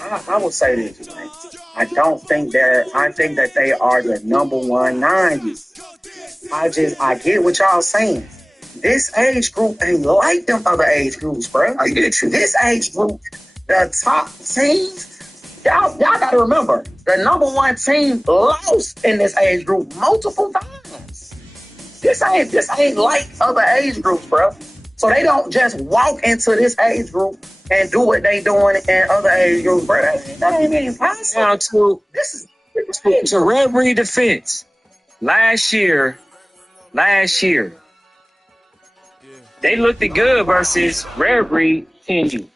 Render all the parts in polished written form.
I will say this, man. I think that they are the number one 90. I get what y'all saying. This age group ain't like them other age groups, bro. I get you. This age group, the top teams, y'all gotta remember, the number one team lost in this age group multiple times. This ain't like other age groups, bro. So they don't just walk into this age group and do what they doing in other age groups, bro. That ain't even possible. Now to Red Reed defense, last year, they looked good versus Rare Breed 10U,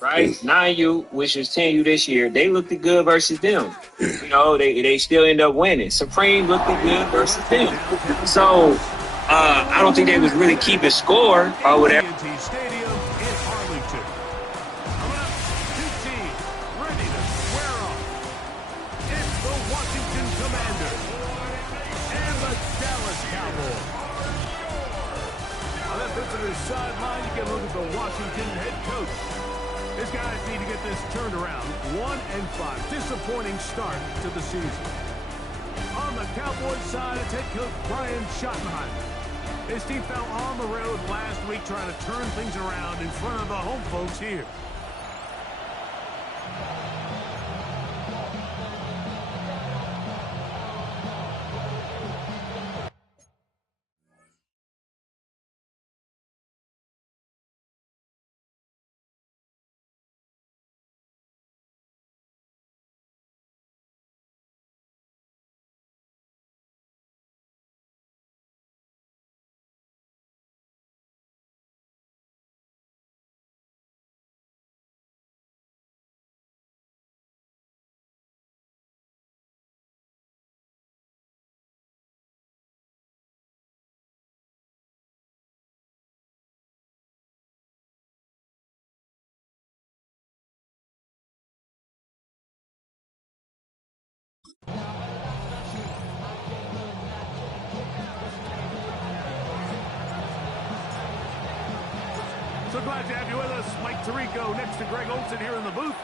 right? 9U, which is 10U this year. They looked good versus them. You know, they still end up winning. Supreme looked good versus them. So I don't think they was really keeping score or whatever. Sideline, you can look at the Washington head coach. These guys need to get this turned around. 1-5. Disappointing start to the season. On the Cowboys side, it's head coach Brian Schottenheimer. His team fell on the road last week trying to turn things around in front of the home folks here. So glad to have you with us. Mike Tirico next to Greg Olson here in the booth.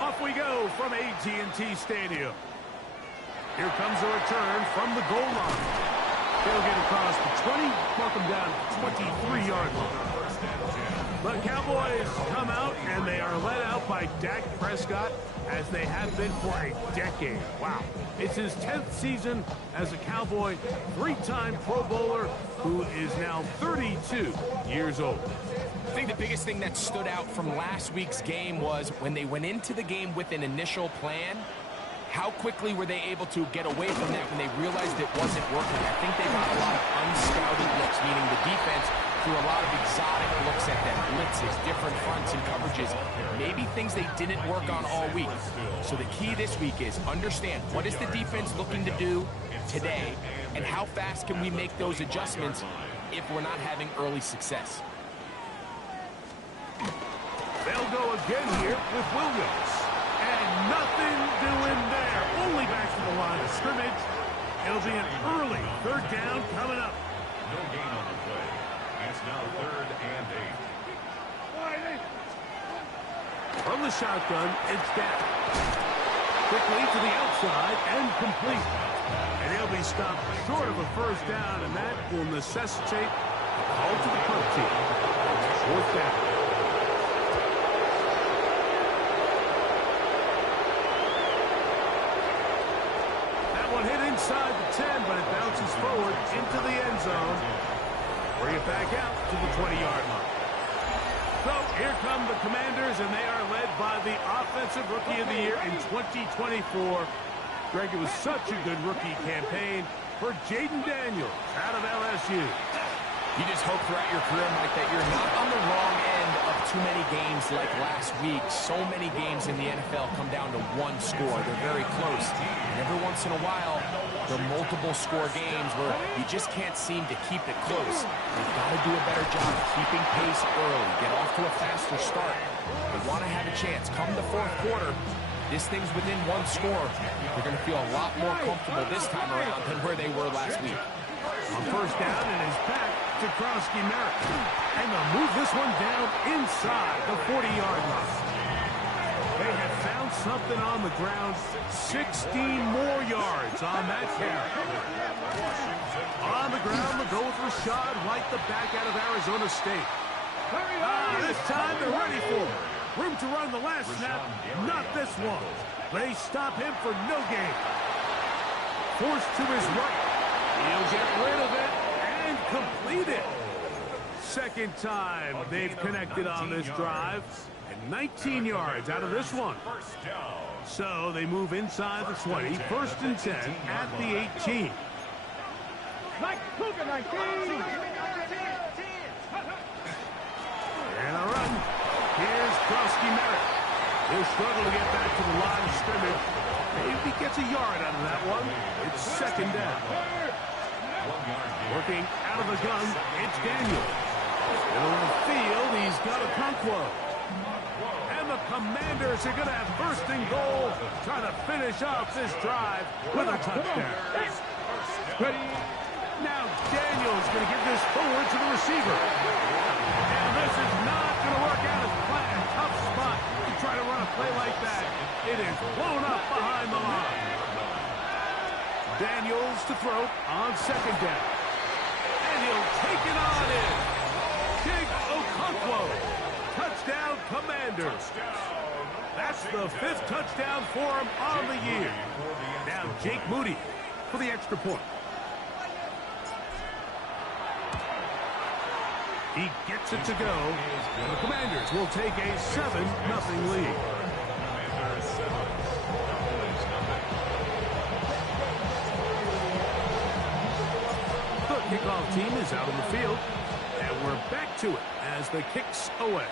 Off we go from AT&T Stadium. Here comes a return from the goal line. They'll get across the 20, mark them down to 23-yard line. The Cowboys come out, and they are led out by Dak Prescott, as they have been for a decade. Wow. It's his 10th season as a Cowboy, three-time Pro Bowler, who is now 32 years old. I think the biggest thing that stood out from last week's game was when they went into the game with an initial plan, how quickly were they able to get away from that when they realized it wasn't working? I think they got a lot of unscouted looks, meaning the defense threw a lot of exotic looks at them, blitzes, different fronts and coverages, maybe things they didn't work on all week. So the key this week is understand what is the defense looking to do today, and how fast can we make those adjustments if we're not having early success. They'll go again here with Williams. And nothing doing there. Only back to the line of scrimmage. It'll be an early third down coming up. No gain on the play. It's now 3rd and 8. From the shotgun, it's down. Quickly to the outside and complete. And he'll be stopped short of a first down, and that will necessitate a call to the punt team. 4th down. Inside the 10, but it bounces forward into the end zone. Bring it back out to the 20-yard line. So here come the Commanders, and they are led by the Offensive Rookie of the Year in 2024. Greg, it was such a good rookie campaign for Jaden Daniels out of LSU. You just hope throughout your career, Mike, that you're not on the wrong end of too many games like last week. So many games in the NFL come down to one score. They're very close. And every once in a while, there are multiple score games where you just can't seem to keep it close. They've got to do a better job of keeping pace early, get off to a faster start. They want to have a chance. Come the fourth quarter, this thing's within one score. They're going to feel a lot more comfortable this time around than where they were last week. On first down, and is back to Krosky-Merritt. And they'll move this one down inside the 40-yard line. They have something on the ground. 16 more yards on that carry. On the ground, they'll go with Rashad White, the back out of Arizona State. This time they're ready for it. Room to run the last snap, not this one. They stop him for no gain. Forced to his right. He'll get rid of it and complete it. Second time they've connected on this drive. And 19 yards out of this one. So they move inside the 20. First and 10 at the 18. And a run. Here's Merritt. He'll struggle to get back to the line of scrimmage. Maybe gets a yard out of that one. It's second down. Working out of the gun, it's Daniel. Middle of the field, he's got a Conquo. And the Commanders are going to have first and goal, trying to finish off this drive with a touchdown. Now Daniel's going to give this forward to the receiver. And this is not going to work out as planned. Tough spot to try to run a play like that. It is blown up behind the line. Daniels to throw on second down. And he'll take it on in. Big Okonkwo. Touchdown, Commanders. That's the 5th touchdown for him on the year. Now Jake Moody for the extra point. He gets it to go, and the Commanders will take a 7-0 lead. The kickoff team is out on the field, and we're back to it as the kicks away.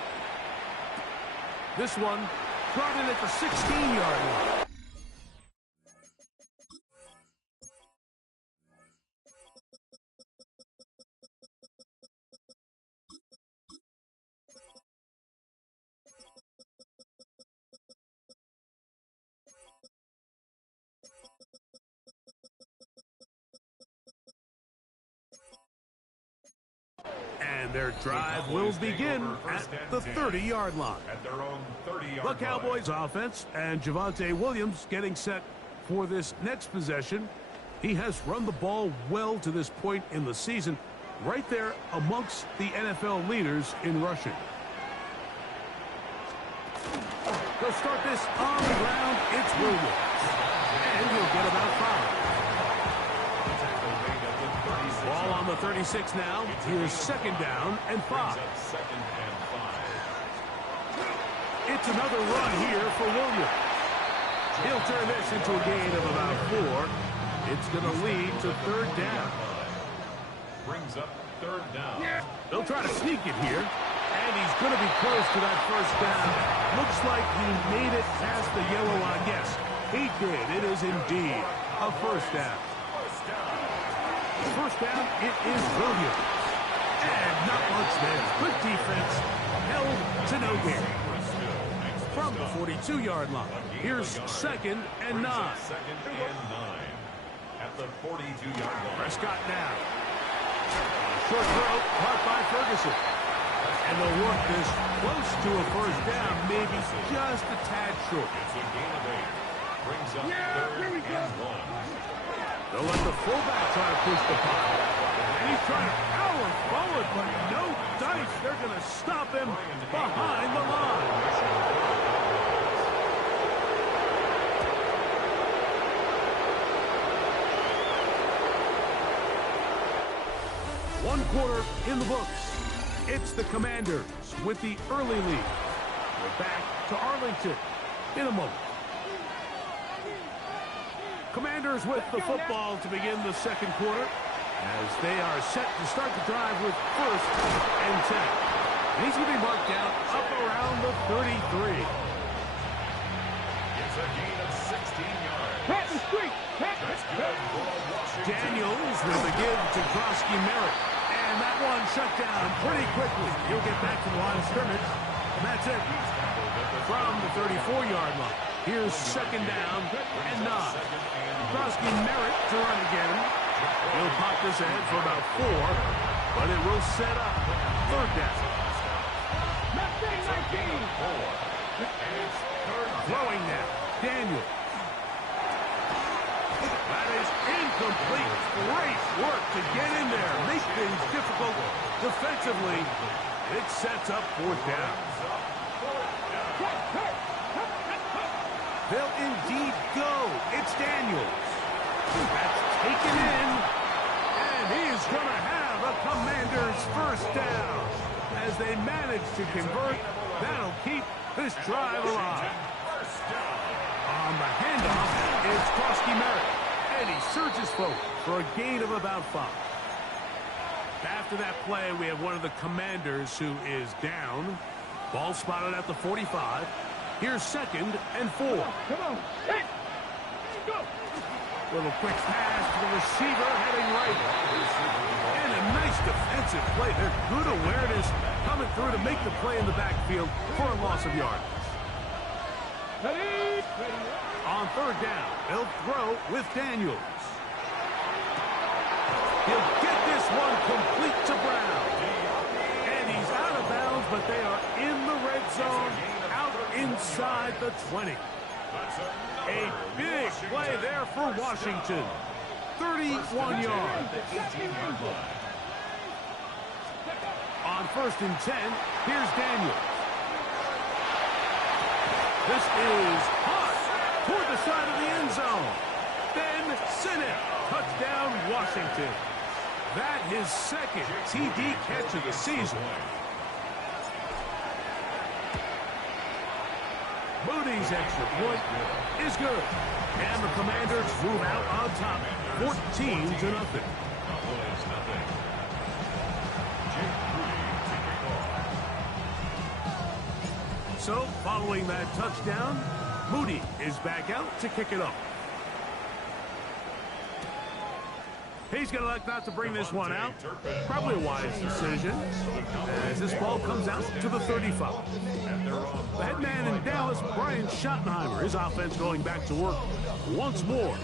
This one brought in at the 16-yard line. And their drive will begin at the 30-yard line. The Cowboys offense and Javonte Williams getting set for this next possession. He has run the ball well to this point in the season, right there amongst the NFL leaders in rushing. They'll start this on the ground. It's Williams. And he'll get about 5. Ball on the 36 now. Here's second down and 5. It's another run here for Williams. He'll turn this into a gain of about 4. It's going to lead to third down. Brings up third down. They'll try to sneak it here. And he's going to be close to that first down. Looks like he made it past the yellow line. Yes, he did. It is indeed a first down. First down, it is Williams. And not much there. Good defense. Held to no gain. From the 42-yard line. Here's second and 9. Second and 9 at the 42-yard line. Prescott now. Short throw, caught by Ferguson. And they'll work this close to a first down, maybe just a tad short. It's a gain of 8. Brings up third and 1. They'll let the fullback try to push the puck. And he's trying to power forward, but no dice. They're going to stop him behind the line. One quarter in the books. It's the Commanders with the early lead. We're back to Arlington in a moment. Commanders with the football to begin the second quarter as they are set to start the drive with first and 10. And he's going to be marked down up around the 33. It's a gain of 16 yards. Pat the street. Daniels with the give to Merritt. And that one shut down pretty quickly. He'll get back to the line of scrimmage. And that's it. From the 34-yard line. Here's second down and 9. Merritt to run again. He'll pop this ahead for about 4, but it will set up third down. Throwing now. Daniels. That is incomplete. Great work to get in there. Make things difficult defensively. It sets up 4th down. They'll indeed go. It's Daniels. That's taken in. And he's going to have a Commanders 1st down. As they manage to convert, that'll keep this drive alive. On the handoff, it's Krosky-Merritt. And he surges forward for a gain of about 5. After that play, we have one of the Commanders who is down. Ball spotted at the 45. Here's 2nd and 4. Come on. Hey. Go. Little quick pass to the receiver heading right. And a nice defensive play there. Good awareness coming through to make the play in the backfield for a loss of yardage. On 3rd down, they'll throw with Daniels. He'll get this one complete to Brown. And he's out of bounds, but they are in the red zone, out inside the 20. A big play there for Washington. 31 yards. On 1st and 10, here's Daniels. This is hot toward the side of the end zone. Ben Sinnott, touchdown Washington. That his 2nd TD catch of the season. Moody's extra point is good. And the Commanders move out on top, 14-0. So, following that touchdown, Moody is back out to kick it off. He's going to elect not to bring this one out. Probably a wise decision, as this ball comes out to the 35. The head man in Dallas, Brian Schottenheimer, his offense going back to work once more.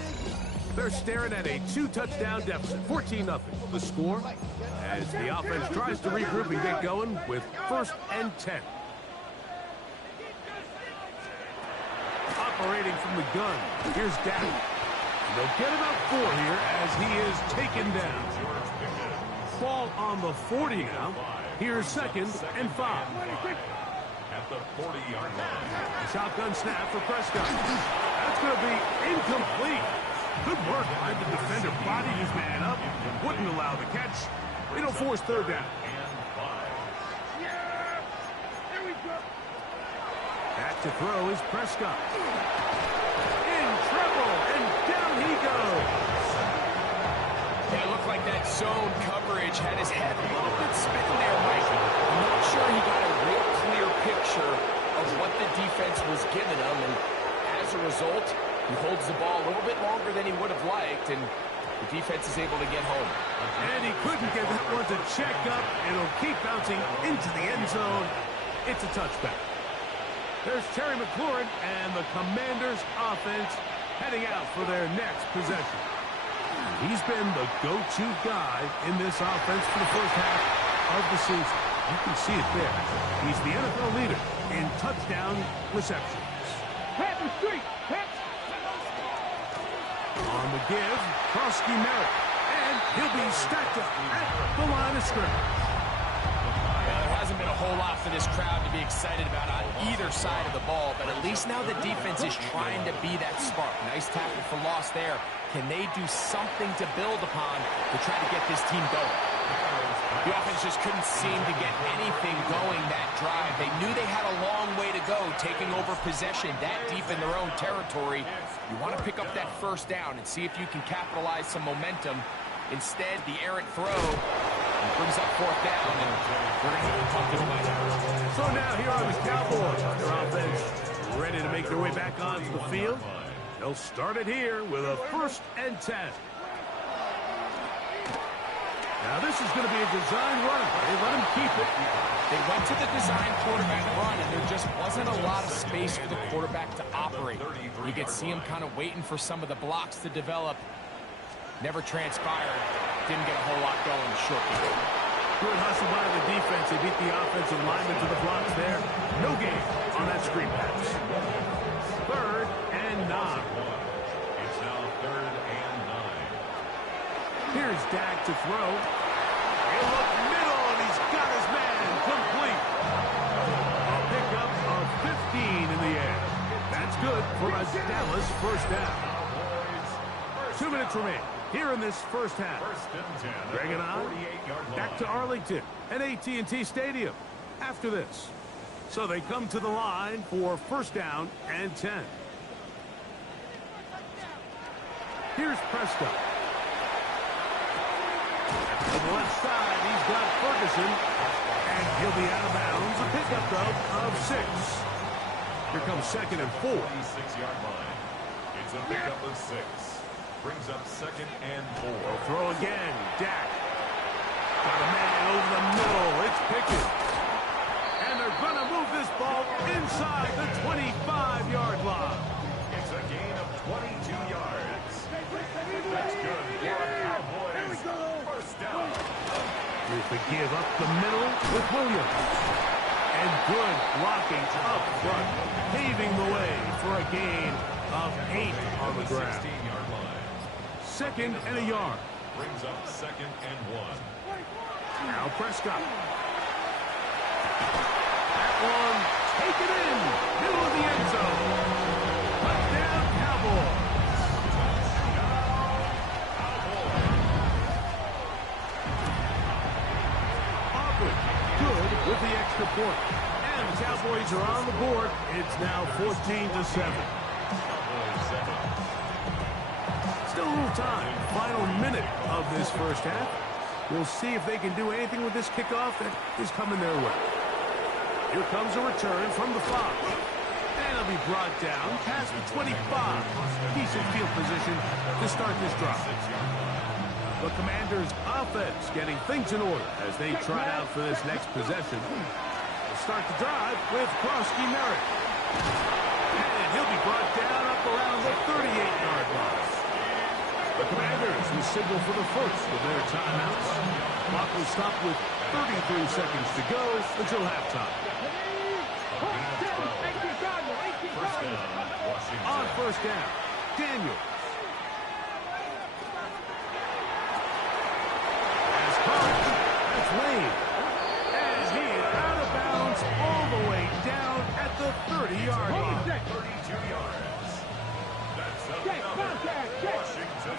They're staring at a 2-touchdown deficit, 14-0. The score, as the offense tries to regroup and get going with 1st and 10. Operating from the gun, here's Dak. They'll get about 4 here as he is taken down. Ball on the 40 now. Here's 2nd and 5. At the 40-yard line. Shotgun snap for Prescott. That's going to be incomplete. Good work by the defender. Bodied his man up. Wouldn't allow the catch. It'll force 3rd down. Back to throw is Prescott. In trouble, and down he goes. Yeah, it looked like that zone coverage had his head a little bit spinning there, Mike. I'm not sure he got a real clear picture of what the defense was giving him, and as a result, he holds the ball a little bit longer than he would have liked, and the defense is able to get home. And he couldn't get that one to check up. It'll keep bouncing into the end zone. It's a touchback. There's Terry McLaurin and the Commanders offense heading out for their next possession. He's been the go-to guy in this offense for the 1st half of the season. You can see it there. He's the NFL leader in touchdown receptions. On the give, Krosky-Merritt. And he'll be stacked up at the line of scrimmage. There hasn't been a whole lot for this crowd to be excited about on either side of the ball, but at least now the defense is trying to be that spark. Nice tackle for loss there. Can they do something to build upon to try to get this team going? The offense just couldn't seem to get anything going that drive. They knew they had a long way to go, taking over possession that deep in their own territory. You want to pick up that 1st down and see if you can capitalize some momentum. Instead, the errant throw brings up 4th down, and we're going to talk to the line. So now here are the Cowboys. Their offense ready to make their way back onto the field. They'll start it here with a 1st and 10. Now this is going to be a design run. They let him keep it. They went to the design quarterback run, and there just wasn't a lot of space for the quarterback to operate. You could see him kind of waiting for some of the blocks to develop. Never transpired. Didn't get a whole lot going in the short game. Good hustle by the defense. They beat the offensive lineman to the blocks there. No gain on that screen pass. 3rd and Here's Dak to throw. He'll look middle, and he's got his man complete. A pickup of 15 in the air. That's good for a Dallas first down. 2 minutes remain here in this first half. Bring it on. Back to Arlington at AT&T Stadium after this. So they come to the line for first down and 10. Here's Prescott. To the left side, he's got Ferguson. And he'll be out of bounds. A pickup, though, of 6. Here comes 2nd and 4. 26-yard line. It's a pickup of 6. Brings up 2nd and 4. They'll throw again. Dak. Got a man over the middle. It's Pickett. And they're going to move this ball inside the 25-yard line. It's a gain of 22 yards. That's good for Cowboys. First down. Here's the give up the middle with Williams. And good blocking up front, paving the way for a gain of 8 on the ground. 16-yard line. 2nd and a yard. Brings up 2nd and 1. Now Prescott. That one, take it in, middle of the end zone. Touchdown, Cowboys. Aubrey, good with the extra point. And the Cowboys are on the board. It's now 14-7. Still a little time. Final minute of this first half. We'll see if they can do anything with this kickoff that is coming their way. Here comes a return from the 5. And it'll be brought down past the 25. Decent field position to start this drive. The Commanders' offense getting things in order as they try out for this next possession. They'll start the drive with Krosky Merritt. And he'll be brought down up around the 38-yard line. The Commanders will signal for the first of their timeouts. Clock will stop with 33 seconds to go until halftime. On first down, Daniel. As caught, that's Lane. And he is out of bounds all the way down at the 30-yard line. 32 yards. That's Washington.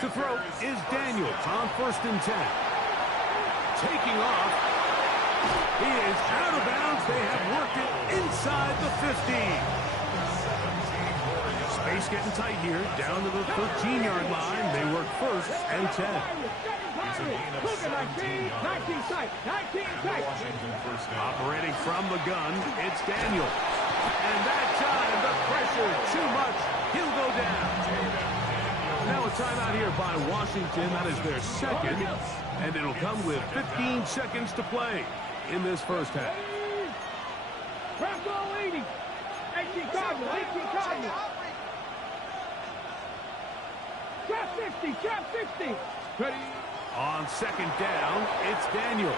To throw is Daniels on 1st and 10. Taking off. He is out of bounds. They have worked it inside the 15. Space getting tight here. Down to the 13-yard line. They work 1st and 10. It's a gain of 17 yards. Operating from the gun, it's Daniels. And that time, the pressure too much. He'll go down. Now a timeout here by Washington. That is their 2nd. And it'll come with 15 seconds to play in this first half. Trap 60. Ready. On 2nd down, it's Daniels.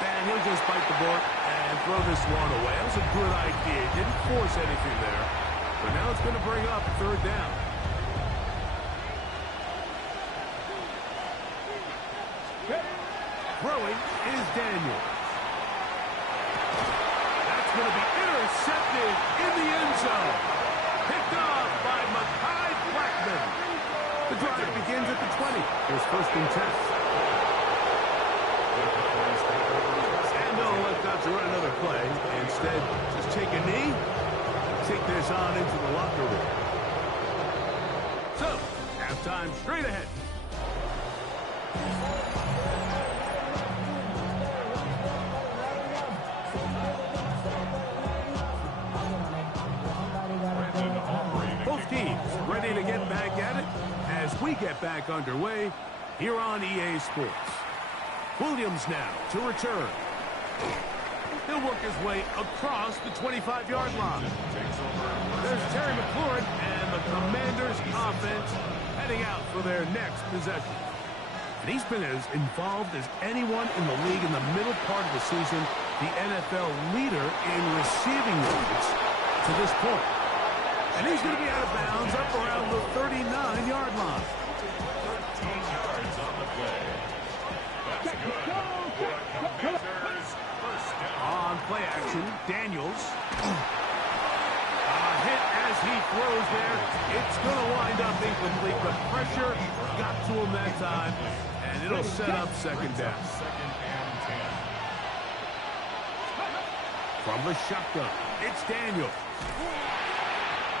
And he'll just bite the bullet and throw this one away. That was a good idea. Didn't force anything there. But now it's going to bring up 3rd down. Throwing is Daniels. That's going to be intercepted in the end zone. Picked off by Mekhi Blackman. The drive begins at the 20. Here's 1st and 10. And don't let that to run another play. Instead, just take a knee, take this on into the locker room. So, halftime straight ahead. Both teams ready to get back at it as we get back underway here on EA Sports. Williams now to return. He'll work his way across the 25-yard line. There's Terry McLaurin and the Commanders' offense heading out for their next possession. And he's been as involved as anyone in the league in the middle part of the season, the NFL leader in receiving yards to this point. And he's going to be out of bounds up around the 39-yard line. 13 yards on the play. That's good. First down. On play action, Daniels. A hit as he throws there. It's going to wind up incomplete. The pressure got to him that time, and it'll set up second down. Second and 10. From the shotgun, it's Daniels.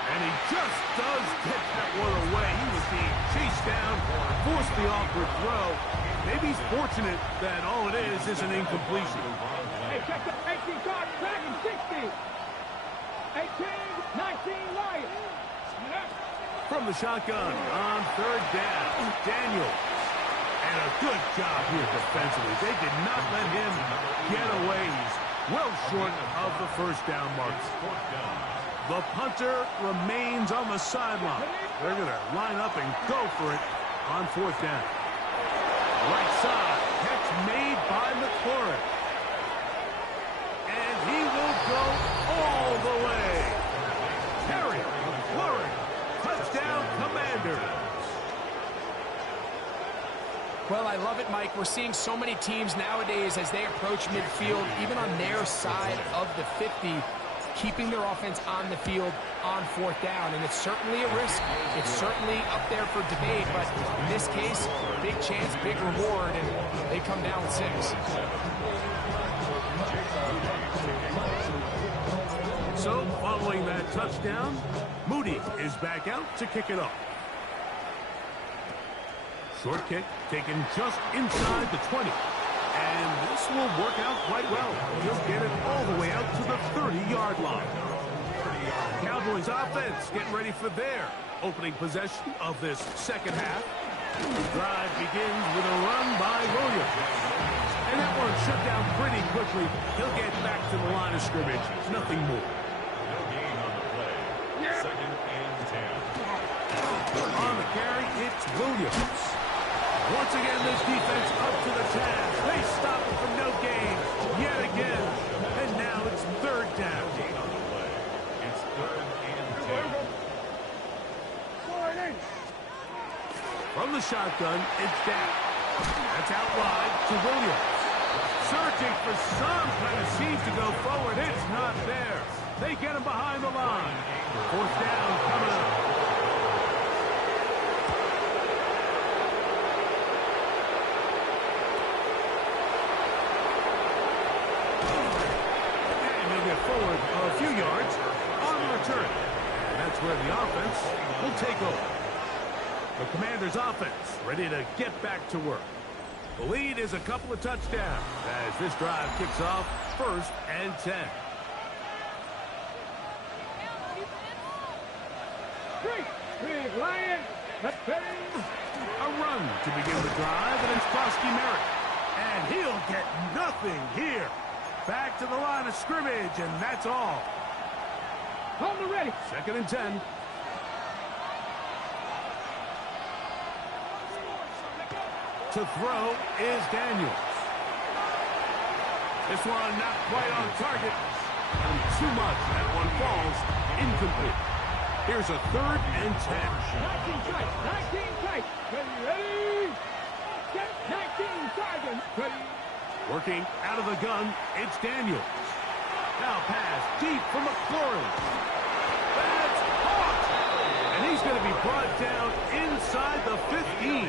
And he just does get that one away. He was being chased down, forced the awkward throw. Maybe he's fortunate that all it is an incompletion. Hey, check the 18 guard, Dragon 60. 18, 19, Lions. From the shotgun on third down, Daniels. And a good job here defensively. They did not let him get away. He's well short of the first down mark. The punter remains on the sideline. They're going to line up and go for it on fourth down. Right side, catch made by McLaurin. And he will go all the way. Terry McLaurin, touchdown Commanders. Well, I love it, Mike. We're seeing so many teams nowadays as they approach midfield, even on their side of the 50, keeping their offense on the field on fourth down. And it's certainly a risk. It's certainly up there for debate. But in this case, big chance, big reward, and they come down with 6. So, following that touchdown, Moody is back out to kick it off. Short kick taken just inside the 20. And this will work out quite well. He'll get it all the way out to the 30-yard line. Cowboys offense getting ready for their opening possession of this second half. The drive begins with a run by Williams. And that one shut down pretty quickly. He'll get back to the line of scrimmage. Nothing more. No gain on the play. Second and 10. On the carry, it's Williams. Once again, this defense up to the task. They stop it from no gain yet again. And now it's third down. Gain on the play. It's third and 10. From the shotgun, it's down. That's out wide to Williams. Searching for some kind of seam to go forward. It's not there. They get him behind the line. Fourth down coming up. Forward a few yards on the return. And that's where the offense will take over. The Commanders' offense ready to get back to work. The lead is a couple of touchdowns as this drive kicks off first and 10. Big Lion. A run to begin the drive, and it's Krosky Merritt. And he'll get nothing here. Back to the line of scrimmage, and that's all. On the ready. Second and 10. To throw is Daniels. This one not quite on target. And too much. That one falls incomplete. Here's a third and 10. 19 tight. 19 tight. Ready. Get 19 Sergeant. Ready. Working out of the gun, it's Daniels. Now pass deep from McLaurin. That's caught! And he's going to be brought down inside the 15.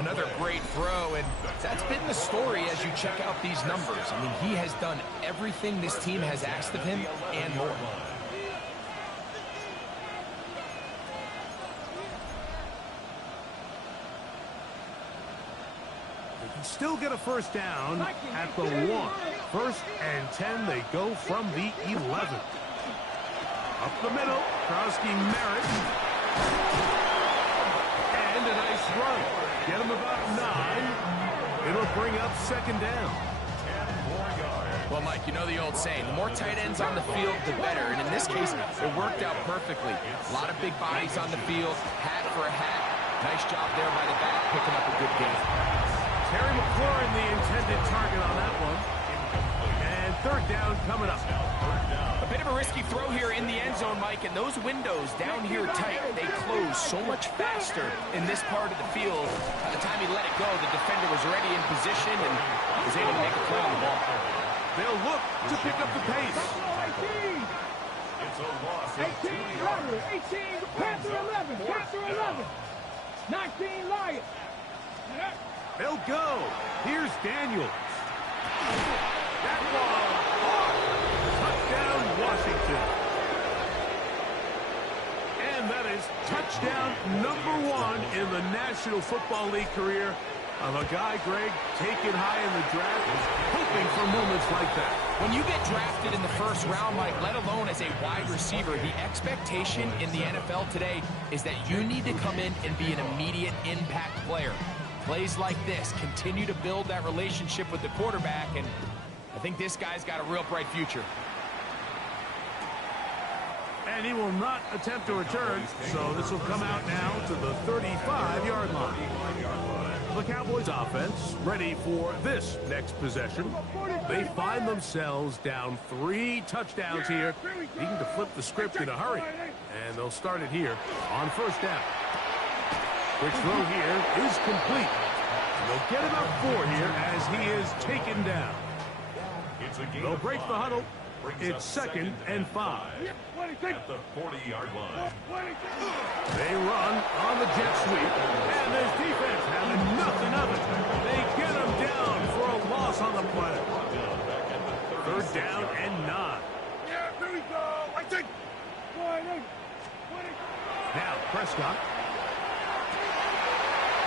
Another great throw, and that's been the story as you check out these numbers. I mean, he has done everything this team has asked of him and more. Still get a first down at the 1. First and 10, they go from the 11. Up the middle, Krosky Merritt. And a nice run. Get him about 9. It'll bring up second down. 10 more yards. Well, Mike, you know the old saying, the more tight ends on the field, the better. And in this case, it worked out perfectly. A lot of big bodies on the field, hat for a hat. Nice job there by the back, picking up a good game. Terry McLaurin, the intended target on that one. And third down coming up. A bit of a risky throw here in the end zone, Mike. Mike, and those windows down here tight, they close so much faster in this part of the field. By the time he let it go, the defender was already in position and was able to make a play on the ball. They'll look to pick up the pace. It's a loss of 2 18 yards. Riders, 18 Panther 11, Panther 11, 19 Lions. They'll go. Here's Daniels. That ball caught. Touchdown, Washington. And that is touchdown #1 in the National Football League career of a guy, Greg, taken high in the draft, hoping for moments like that. When you get drafted in the first round, Mike, let alone as a wide receiver, the expectation in the NFL today is that you need to come in and be an immediate impact player. Plays like this continue to build that relationship with the quarterback, and I think this guy's got a real bright future. And he will not attempt to return, so this will come out now to the 35-yard line. The Cowboys offense ready for this next possession. They find themselves down 3 touchdowns here, needing to flip the script in a hurry. And they'll start it here on first down. Quick throw here is complete. They'll get about 4 here as he is taken down. They'll break the huddle. It's 2nd and 5. At the 40-yard line. They run on the jet sweep, and this defense having nothing of it. They get him down for a loss on the play. 3rd down and 9. Yeah, here we go. I think. Now Prescott.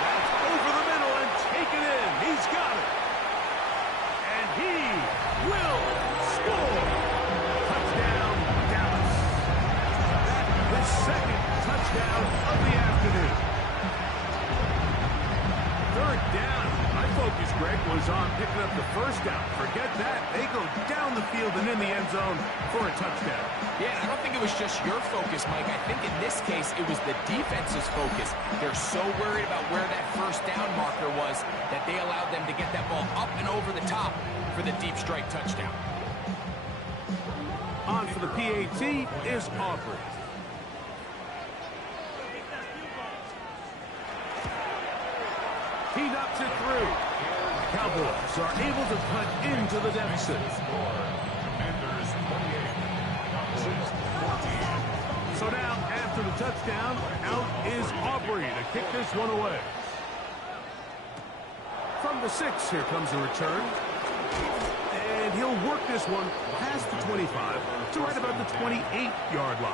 That's over the middle and taken in. He's got it. And he will score. Touchdown, Dallas. His 2nd touchdown of the afternoon. 3rd down. My focus, Greg, was on picking up the 1st down. Forget that. They go down the field and in the end zone for a touchdown. Yeah, I don't think it was just your focus, Mike. I think in this case, it was the defense's focus. They're so worried about where that 1st down marker was that they allowed them to get that ball up and over the top for the deep strike touchdown. On for the PAT is Aubrey. He knocks it through. Cowboys are able to cut into the deficit. So now, after the touchdown, out is Aubrey to kick this one away. From the 6, here comes a return. And he'll work this one past the 25 to right about the 28-yard line.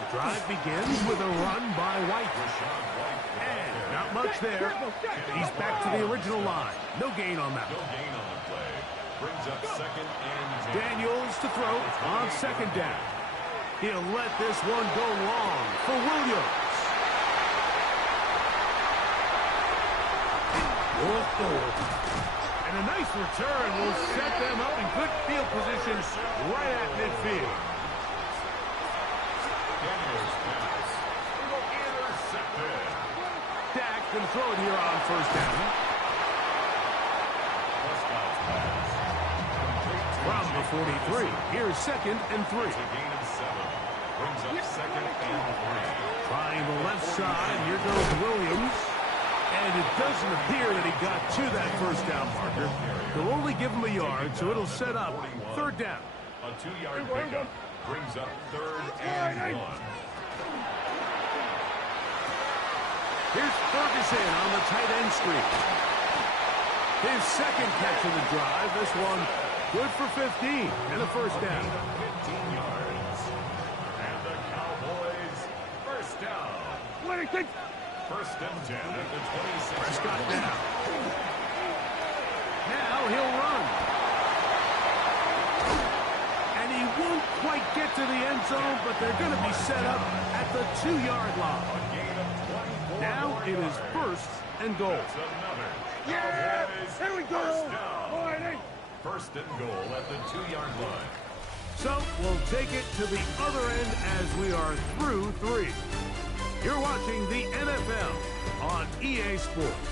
The drive begins with a run by White. And not much there. He's back to the original line. No gain on that. No gain on the play. Brings up 2nd and 10. Daniels to throw on 2nd down. He'll let this one go long for Williams. And a nice return will set them up in good field position right at midfield. Daniels pass. Intercepted. Dak can throw it here on 1st down. Prescott's pass. From the 43, here's 2nd and 3. It's a gain of 7. Brings up 2nd and 3. Trying the left side, here goes Williams. And it doesn't appear that he got to that 1st down marker. They'll only give him a yard, so it'll set up 3rd down. A 2-yard pickup brings up 3rd and 1. Here's Ferguson on the tight end screen. His 2nd catch of the drive. This one good for 15 and a 1st down. 15 yards. And the Cowboys 1st down. 1st and 10 at the 26. Prescott now. Now he'll run. And he won't quite get to the end zone, but they're going to be set up at the 2-yard line. A gain of 24. Now it is 1st and goal. That's another. Yeah, Cowboys here we go. 1st down. 1st and goal at the 2-yard line. So we'll take it to the other end as we are through 3. You're watching the NFL on EA Sports.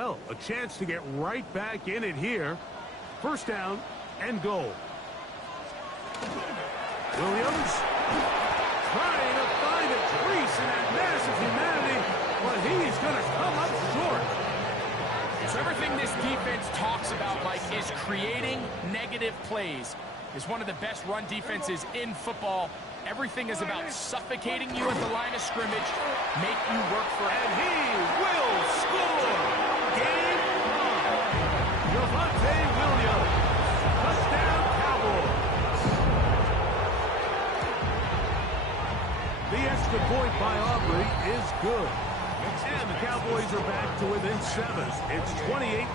Well, a chance to get right back in it here. First down and goal. Williams trying to find a crease in that massive humanity, but he's going to come up short. So everything this defense talks about, Mike, is creating negative plays. It's one of the best run defenses in football. Everything is about suffocating you at the line of scrimmage, make you work for it. And he will score! Game on! Javonte Williams. Touchdown, Cowboys. The extra point by Aubrey is good. And the Cowboys are back to within 7. It's 28-21.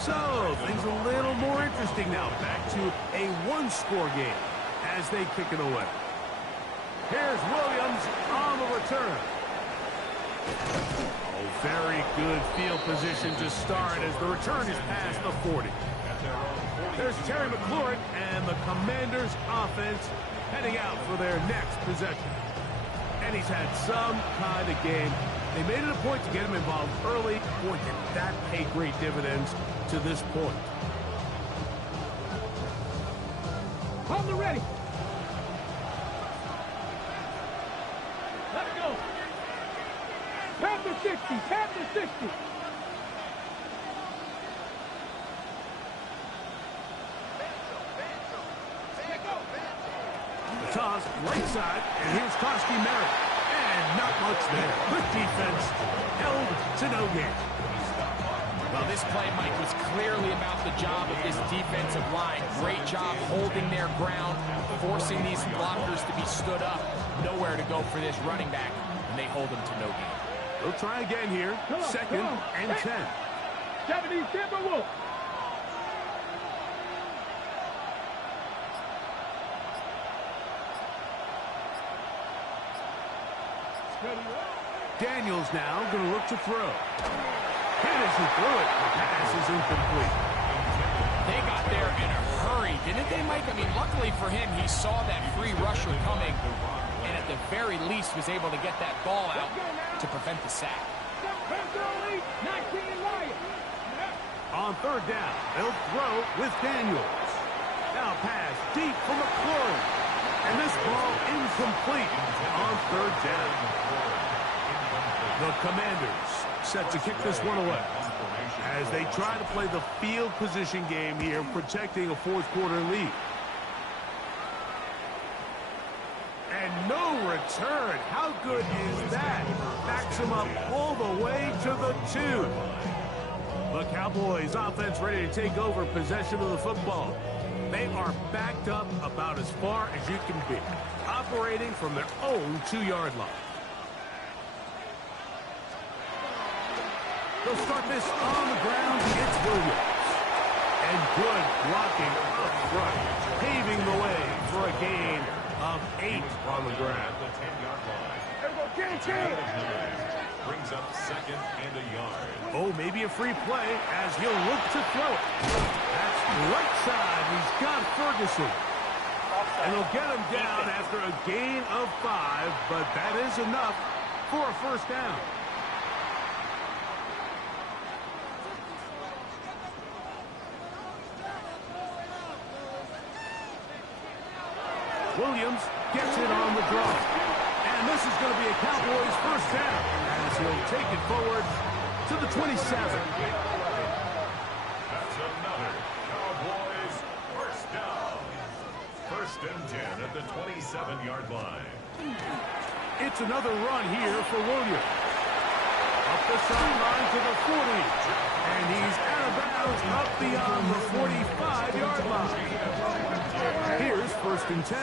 So, things a little more interesting now. Back to a one-score game as they kick it away. Here's Williams on the return. Oh, very good field position to start as the return is past the 40. There's Terry McLaurin and the Commanders' offense heading out for their next possession. And he's had some kind of game. They made it a point to get him involved early. Boy, did that pay great dividends to this point. On the ready. Let it go. Tap the 60. Tap the 60. The toss, right side, and here's Koski Merritt. And not much there. Good defense, held to no gain. Well, this play, Mike, was clearly about the job of this defensive line. Great job holding their ground, forcing these blockers to be stood up. Nowhere to go for this running back, and they hold him to no gain. They'll try again here. Second and 10. 70 Timberwolves. Daniels now going to look to throw. And as he threw it, the pass is incomplete. They got there in a hurry, didn't they, Mike? I mean, luckily for him, he saw that free rusher coming, and at the very least was able to get that ball out to prevent the sack. On third down, they'll throw with Daniels. Now pass deep for McLaurin. And this ball incomplete on third down. The Commanders set to kick this one away as they try to play the field position game here, protecting a fourth-quarter lead. And no return. How good is that? Backs him up all the way to the 2. The Cowboys offense ready to take over possession of the football. They are backed up about as far as you can be, operating from their own 2-yard line. They'll start this on the ground. It's Williams. And good blocking up front, paving the way for a gain of 8 on the ground. The 10-yard line. Brings up second and a yard. Oh, maybe a free play as he'll look to throw it. That's right side. He's got Ferguson. And he'll get him down after a gain of 5, but that is enough for a first down. Williams gets it on the draw. And this is going to be a Cowboys first down as he'll take it forward to the 27. That's another Cowboys first down. First and 10 at the 27-yard line. It's another run here for Williams. Up the sideline to the 40. And he's out of bounds up beyond the 45-yard line. Here's first and 10.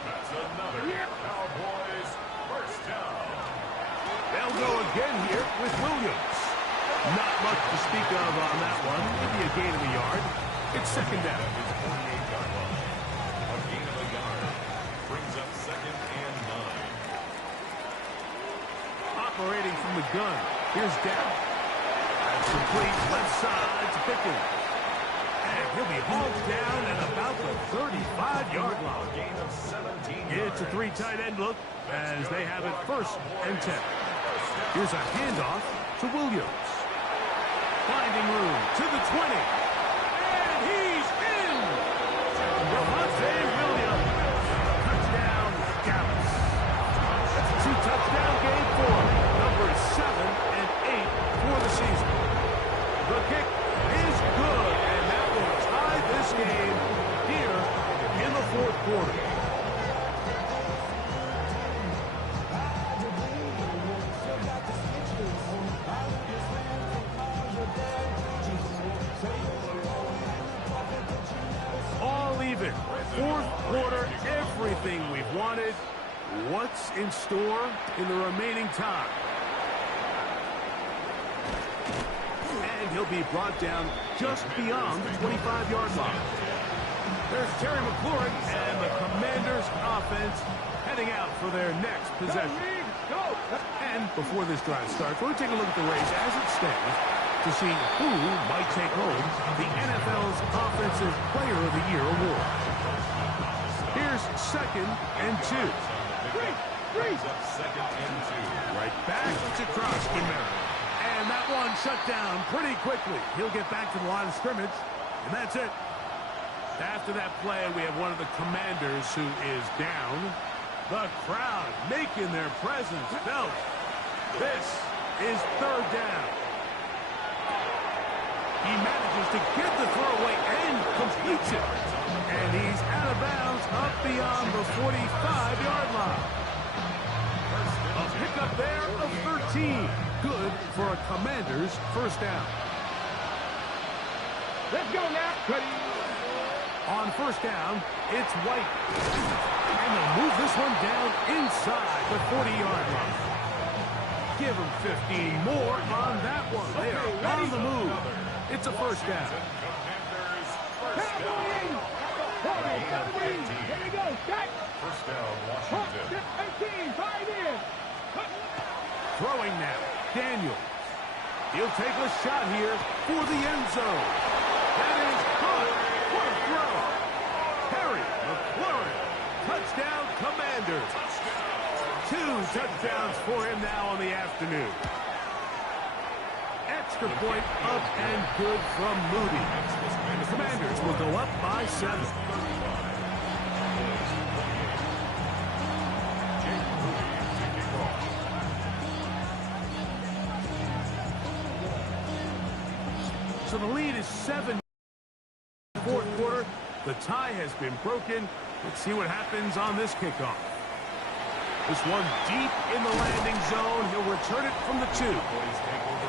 That's another Cowboys first down. They'll go again here with Williams. Not much to speak of on that one. Maybe a gain of a yard. It's second down. His 28-yard line. A gain of a yard. Brings up second and 9. Operating from the gun. Here's down. That's complete left side to Pickens. And he'll be hauled down at about the 35-yard line. It's a three tight end look as they have it 1st and 10. Here's a handoff to Williams. Finding room to the 20. And he's in! Devontae Williams. Touchdown, Dallas. That's a 2-touchdown game for him. Numbers 7 and 8 for the season. The kick is good, and that will tie this game here in the 4th quarter. All even. 4th quarter, everything we've wanted. What's in store in the remaining time? And he'll be brought down just beyond the 25-yard line. There's Terry McLaurin and the Commanders' offense heading out for their next possession. And before this drive starts, we're going to take a look at the race as it stands to see who might take home the NFL's Offensive Player of the Year award. Here's 2nd and 2. Right back to Grossman. And that one shut down pretty quickly. He'll get back to the line of scrimmage, and that's it. After that play, we have one of the Commanders who is down. The crowd making their presence felt. This is 3rd down. He manages to get the throw away and completes it. And he's out of bounds up beyond the 45-yard line. A pickup there of 13. Good for a Commander's 1st down. Let's go now. On 1st down, it's White. And they'll move this one down inside the 40-yard line. Give them 15 more on that one. They are on the move. It's a 1st down. Cowboys! Here we go. Set. 1st down, Washington. 18, 5 in. Throwing now. Daniels. He'll take a shot here for the end zone. That is good. What a throw. Harry McLaurin. Touchdown, Commanders. 2 touchdowns for him now on the afternoon. Extra point up and good from Moody. The Commanders will go up by 7. So the lead is 7. 4th quarter. The tie has been broken. Let's see what happens on this kickoff. This one deep in the landing zone. He'll return it from the 2.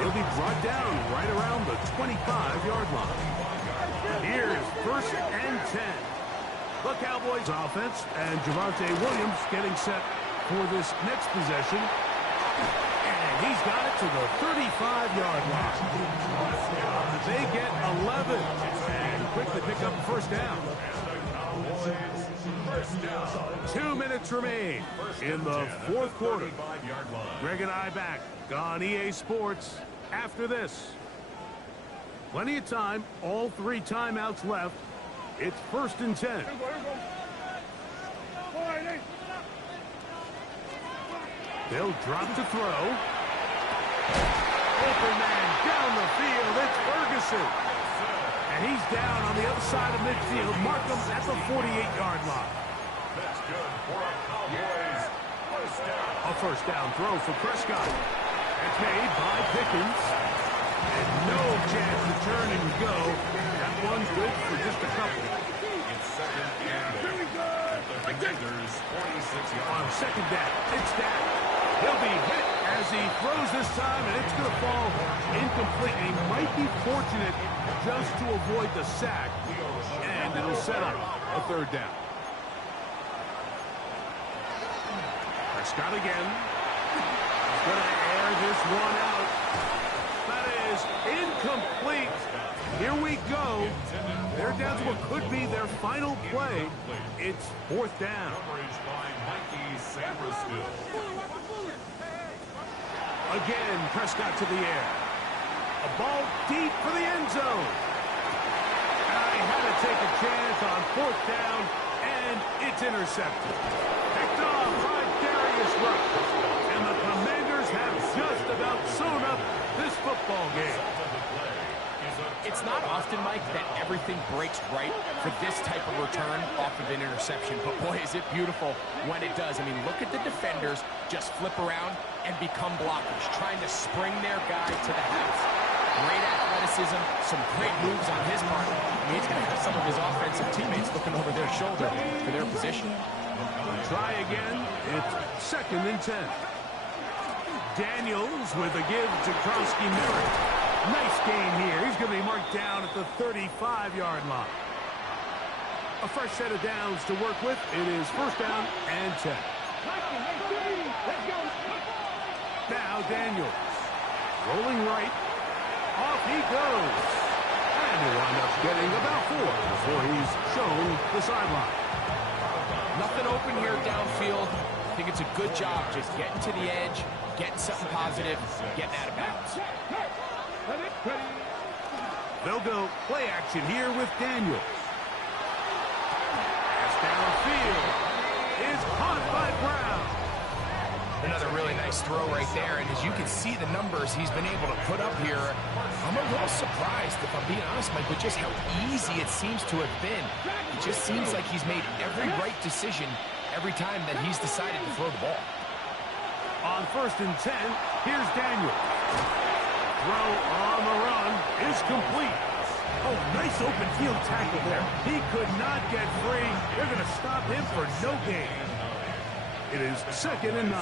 He'll be brought down right around the 25-yard line. Here's 1st and 10. The Cowboys offense and Javonte Williams getting set for this next possession. And he's got it to the 35-yard line. They get 11 and quickly pick up 1st down. 2 minutes remain in the 4th quarter. Greg and I back on EA Sports after this. Plenty of time, all 3 timeouts left. It's 1st and 10. They'll drop to throw. Open man down the field. It's Ferguson. And he's down on the other side of midfield. Mark him at the 48-yard line. That's good for a Cowboys 1st down. A 1st down throw for Prescott. It's made by Pickens. And no chance to turn and go. That one's good for just a couple. It's 2nd and 8 at the Commanders' 46-yard On 2nd down, it's down. He'll be hit as he throws this time, and it's going to fall incomplete. He might be fortunate just to avoid the sack, and it'll set up a 3rd down. Prescott again. He's going to air this one out. That is incomplete. Here we go. They're down to what could be their final play. It's 4th down. coverage by Mikey Sammerstill. Again, Prescott to the air. A ball deep for the end zone. had to take a chance on 4th down, and it's intercepted. Picked off by Darius Rush. And the Commanders have just about sewn up this football game. It's not often, Mike, that everything breaks right for this type of return off of an interception. But, boy, is it beautiful when it does. I mean, look at the defenders just flip around and become blockers, trying to spring their guy to the house. Great athleticism, some great moves on his part. I mean, he's going to have some of his offensive teammates looking over their shoulder for their position. Try again. It's 2nd and 10. Daniels with a give to Krosky-Merritt. Nice game here. He's going to be marked down at the 35-yard line. A fresh set of downs to work with. It is 1st down and 10. Now Daniels. Rolling right. Off he goes. And he'll wind up getting about 4 before he's shown the sideline. Nothing open here downfield. I think it's a good job just getting to the edge, getting something positive, getting out of bounds. They'll go play action here with Daniels. Pass downfield is caught by Brown. Another really nice throw right there, and as you can see the numbers he's been able to put up here, I'm a little surprised, if I'm being honest, Mike, with just how easy it seems to have been. It just seems like he's made every right decision every time that he's decided to throw the ball. On 1st and 10, here's Daniels. Throw on the run is complete. Oh, nice open field tackle there. He could not get free. They're going to stop him for no gain. It is 2nd and 9.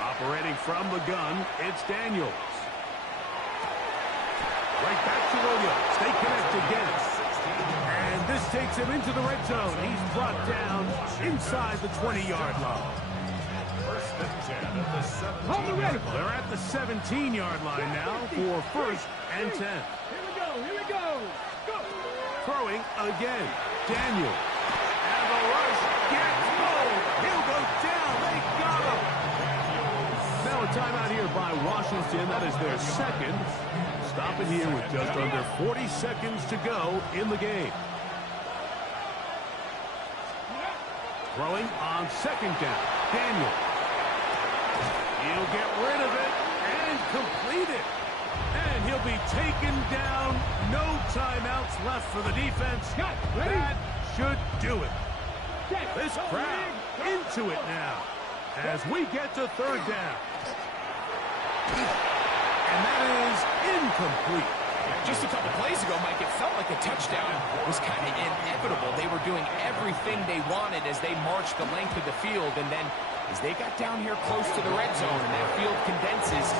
Operating from the gun, it's Daniels. Right back to Williams. They connect again. And this takes him into the red zone. He's brought down inside the 20-yard line. They're at the 17-yard line now for 1st and 10. Here we go. Go. Throwing again. Daniels. And the rush gets hold. He'll go down. They got him. Now a timeout here by Washington. That is their 2nd. Stopping here with just under 40 seconds to go in the game. Throwing on 2nd down. Daniels. He'll get rid of it and complete it. And he'll be taken down. No timeouts left for the defense. That should do it. This crowd into it now as we get to 3rd down. And that is incomplete. Just a couple plays ago, Mike, it felt like a touchdown was kind of inevitable. They were doing everything they wanted as they marched the length of the field, and then as they got down here close to the red zone and that field condenses,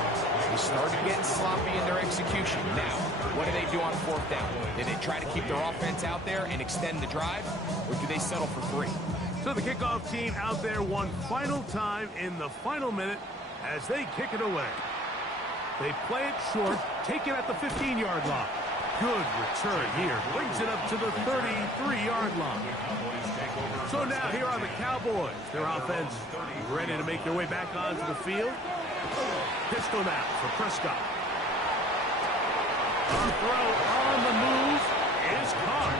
they started getting sloppy in their execution. Now, what do they do on 4th down? Do they try to keep their offense out there and extend the drive, or do they settle for 3? So the kickoff team out there one final time in the final minute as they kick it away. They play it short, take it at the 15-yard line. Good return here. Brings it up to the 33-yard line. So now here are the Cowboys. Their offense ready to make their way back onto the field. Pistol now for Prescott. A throw on the move is caught.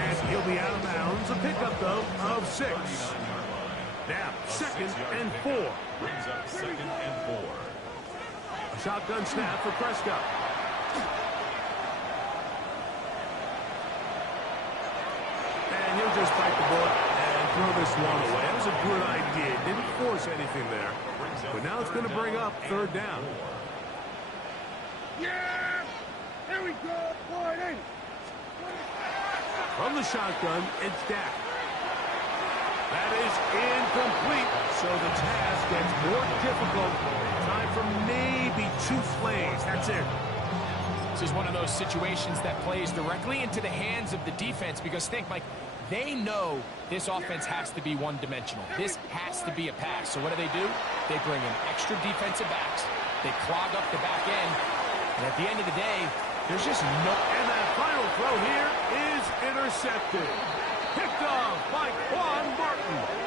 And he'll be out of bounds. A pickup, though, of 6. Now, 2nd and 4. Brings up 2nd and 4. A shotgun snap for Prescott. And he'll just bite the bullet and throw this one away. That was a good idea. Didn't force anything there. But now it's going to bring up 3rd down. Yeah! Here we go, boy. From the shotgun, it's Dak. That is incomplete. So the task gets more difficult. Time for maybe 2 plays. That's it. This is one of those situations that plays directly into the hands of the defense because think, Mike, they know this offense has to be one-dimensional. This has to be a pass. So what do? They bring in extra defensive backs. They clog up the back end. And at the end of the day, there's just no... And that final throw here is intercepted. Picked off by Quan Martin.